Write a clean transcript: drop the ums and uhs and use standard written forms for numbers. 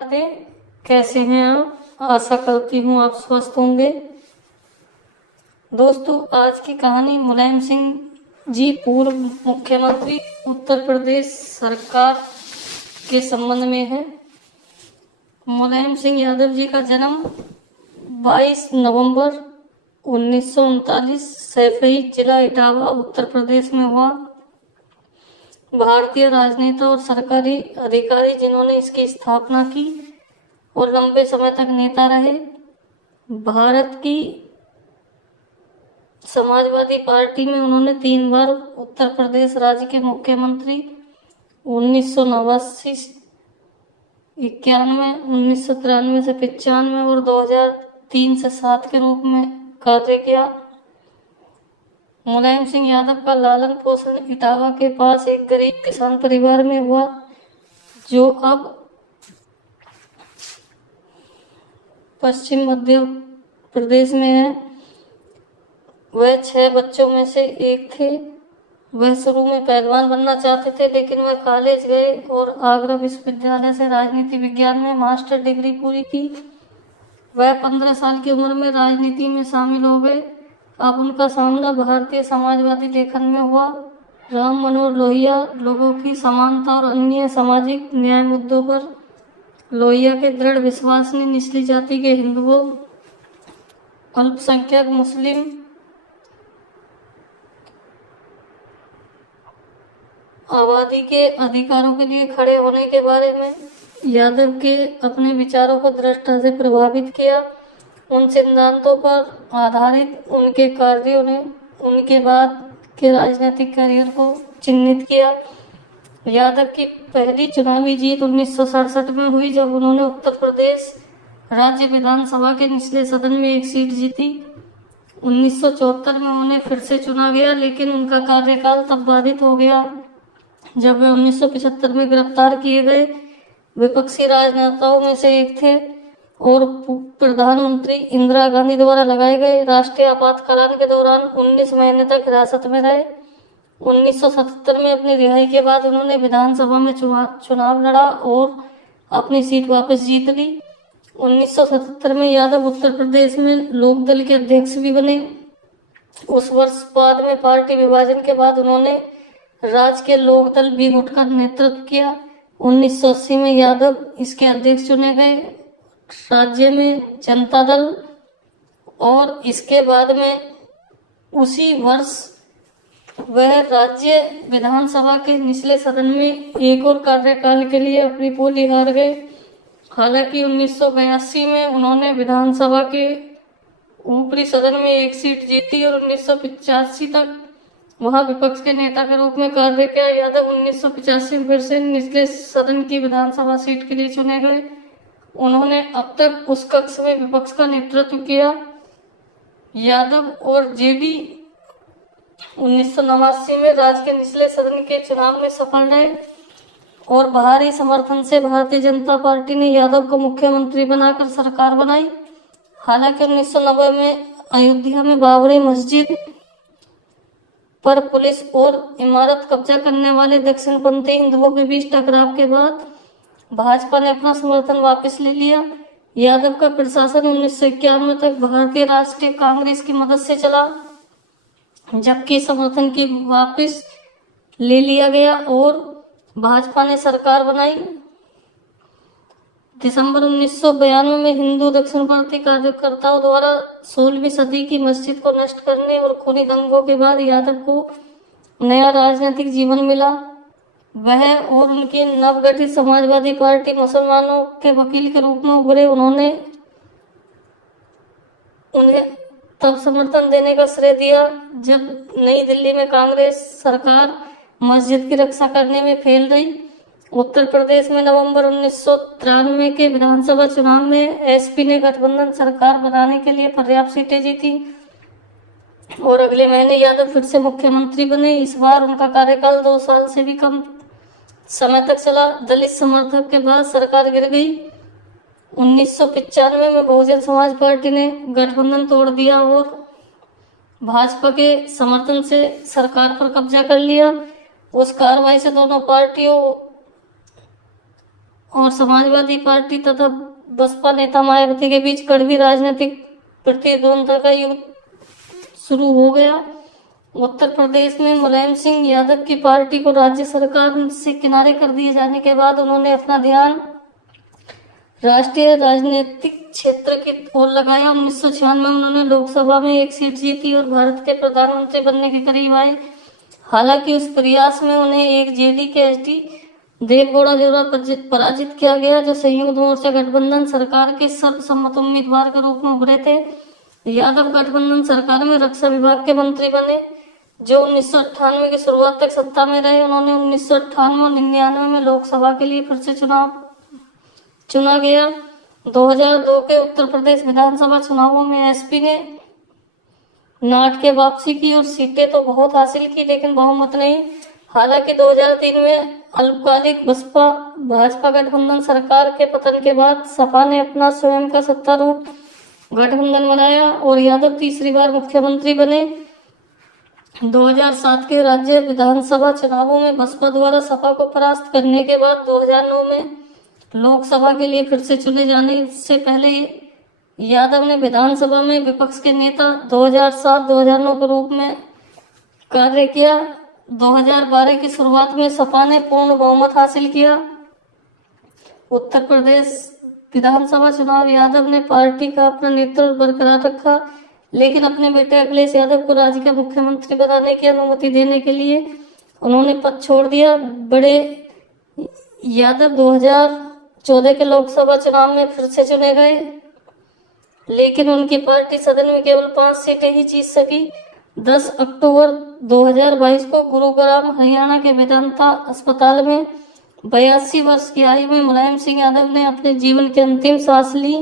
राधे, कैसे हैं आप? आशा करती हूँ आप स्वस्थ होंगे। दोस्तों, आज की कहानी मुलायम सिंह जी, पूर्व मुख्यमंत्री उत्तर प्रदेश सरकार के संबंध में है। मुलायम सिंह यादव जी का जन्म 22 नवंबर 1939 सैफई जिला इटावा उत्तर प्रदेश में हुआ। भारतीय राजनेता और सरकारी अधिकारी जिन्होंने इसकी स्थापना की और लंबे समय तक नेता रहे। भारत की समाजवादी पार्टी में उन्होंने 3 बार उत्तर प्रदेश राज्य के मुख्यमंत्री 1989, 91, 1993 से 95 और 2003 से 7 के रूप में कार्य किया। मुलायम सिंह यादव का लालन पोषण इटावा के पास एक गरीब किसान परिवार में हुआ, जो अब पश्चिम मध्य प्रदेश में है। वह 6 बच्चों में से एक थे। वह शुरू में पहलवान बनना चाहते थे, लेकिन वह कॉलेज गए और आगरा विश्वविद्यालय से राजनीति विज्ञान में मास्टर डिग्री पूरी की। वह 15 साल की उम्र में राजनीति में शामिल हो गए। अब उनका सामना भारतीय समाजवादी लेखन में हुआ। राम मनोहर लोहिया लोगों की समानता और अन्य सामाजिक न्याय मुद्दों पर लोहिया के दृढ़ विश्वास ने निचली जाति के हिंदुओं, अल्पसंख्यक मुस्लिम, आबादी के अधिकारों के लिए खड़े होने के बारे में यादव के अपने विचारों को दृढ़ता से प्रभावित किया। उन सिद्धांतों पर आधारित उनके कार्यों ने उनके बाद के राजनीतिक करियर को चिन्हित किया। यादव की पहली चुनावी जीत 1967 में हुई, जब उन्होंने उत्तर प्रदेश राज्य विधानसभा के निचले सदन में एक सीट जीती। 1974 में उन्हें फिर से चुना गया, लेकिन उनका कार्यकाल तब बाधित हो गया जब वे 1975 में गिरफ्तार किए गए। विपक्षी राजनेताओं में से एक थे और प्रधानमंत्री इंदिरा गांधी द्वारा लगाए गए राष्ट्रीय आपातकाल के दौरान 19 महीने तक हिरासत में रहे। 1977 में अपनी रिहाई के बाद उन्होंने विधानसभा में चुनाव लड़ा और अपनी सीट वापस जीत ली। 1977 में यादव उत्तर प्रदेश में लोकदल के अध्यक्ष भी बने। उस वर्ष बाद में पार्टी विभाजन के बाद उन्होंने राज्य के लोकदल भी गुट का नेतृत्व किया। 1980 में यादव इसके अध्यक्ष चुने गए। राज्य में जनता दल और इसके बाद में उसी वर्ष वह राज्य विधानसभा के निचले सदन में एक और कार्यकाल के लिए अपनी पोली हार गए। हालांकि 1982 में उन्होंने विधानसभा के ऊपरी सदन में एक सीट जीती और 1985 तक वहां विपक्ष के नेता के रूप में कार्य किया। यादव 1985 में फिर से निचले सदन की विधानसभा सीट के लिए चुने गए। उन्होंने अब तक उस कक्ष में विपक्ष का नेतृत्व किया। यादव और जेडी 1989 में राज्य के निचले सदन के चुनाव में सफल रहे और भारी समर्थन से भारतीय जनता पार्टी ने यादव को मुख्यमंत्री बनाकर सरकार बनाई। हालांकि 1990 में अयोध्या में बाबरी मस्जिद पर पुलिस और इमारत कब्जा करने वाले दक्षिणपंथी हिंदुओं के बीच टकराव के बाद भाजपा ने अपना समर्थन वापस ले लिया। यादव का प्रशासन 1991 तक भारतीय राष्ट्रीय कांग्रेस की मदद से चला, जबकि समर्थन की वापस ले लिया गया और भाजपा ने सरकार बनाई। दिसंबर 1992 में हिंदू दक्षिणपंथी कार्यकर्ताओं द्वारा 16वीं सदी की मस्जिद को नष्ट करने और खूनी दंगों के बाद यादव को नया राजनीतिक जीवन मिला। वह और उनकी नवगठित समाजवादी पार्टी मुसलमानों के वकील के रूप में उभरे। उन्होंने उन्हें तब समर्थन देने का श्रेय दिया जब नई दिल्ली में कांग्रेस सरकार मस्जिद की रक्षा करने में फेल रही। उत्तर प्रदेश में नवंबर 1993 के विधानसभा चुनाव में एसपी ने गठबंधन सरकार बनाने के लिए पर्याप्त सीटें जीती और अगले महीने यादव फिर से मुख्यमंत्री बने। इस बार उनका कार्यकाल 2 साल से भी कम समय तक चला। दलित समर्थक के बाद सरकार गिर गई। 1995 में बहुजन समाज पार्टी ने गठबंधन तोड़ दिया और भाजपा के समर्थन से सरकार पर कब्जा कर लिया। उस कार्रवाई से दोनों पार्टियों और समाजवादी पार्टी तथा बसपा नेता मायावती के बीच कड़वी राजनीतिक प्रतिद्वंद्विता का युद्ध शुरू हो गया। उत्तर प्रदेश में मुलायम सिंह यादव की पार्टी को राज्य सरकार से किनारे कर दिए जाने के बाद उन्होंने अपना ध्यान राष्ट्रीय राजनीतिक क्षेत्र की ओर लगाया। 1996 में उन्होंने लोकसभा में एक सीट जीती और भारत के प्रधानमंत्री बनने के करीब आए। हालांकि उस प्रयास में उन्हें एक जेडी के एसडी देवगौड़ा द्वारा पराजित किया गया, जो संयुक्त मोर्चा गठबंधन सरकार के सर्वसम्मत उम्मीदवार के रूप में उभरे थे। यादव गठबंधन सरकार में रक्षा विभाग के मंत्री बने, जो 1998 की शुरुआत तक सत्ता में रहे। उन्होंने 1998 और 1999 में लोकसभा के लिए फिर से चुना गया। 2002 के उत्तर प्रदेश विधानसभा चुनावों में एसपी ने नाट के वापसी की और सीटें तो बहुत हासिल की, लेकिन बहुमत नहीं। हालांकि 2003 में अल्पकालिक बसपा भाजपा गठबंधन सरकार के पतन के बाद सपा ने अपना स्वयं का सत्तारूढ़ गठबंधन बनाया और यादव तीसरी बार मुख्यमंत्री बने। 2007 के राज्य विधानसभा चुनावों में बसपा द्वारा सपा को परास्त करने के बाद 2009 में लोकसभा के लिए फिर से चुने जाने से पहले यादव ने विधानसभा में विपक्ष के नेता 2007-2009 के रूप में कार्य किया। 2012 की शुरुआत में सपा ने पूर्ण बहुमत हासिल किया। उत्तर प्रदेश विधानसभा चुनाव यादव ने पार्टी का अपना नेतृत्व बरकरार रखा, लेकिन अपने बेटे अखिलेश यादव को राज्य का मुख्यमंत्री बनाने की अनुमति देने के लिए उन्होंने पद छोड़ दिया। बड़े यादव 2014 के लोकसभा चुनाव में फिर से चुने गए, लेकिन उनकी पार्टी सदन में केवल 5 सीटें ही जीत सकी। 10 अक्टूबर 2022 को गुरुग्राम हरियाणा के वेदांता अस्पताल में 82 वर्ष की आयु में मुलायम सिंह यादव ने अपने जीवन की अंतिम सांस ली।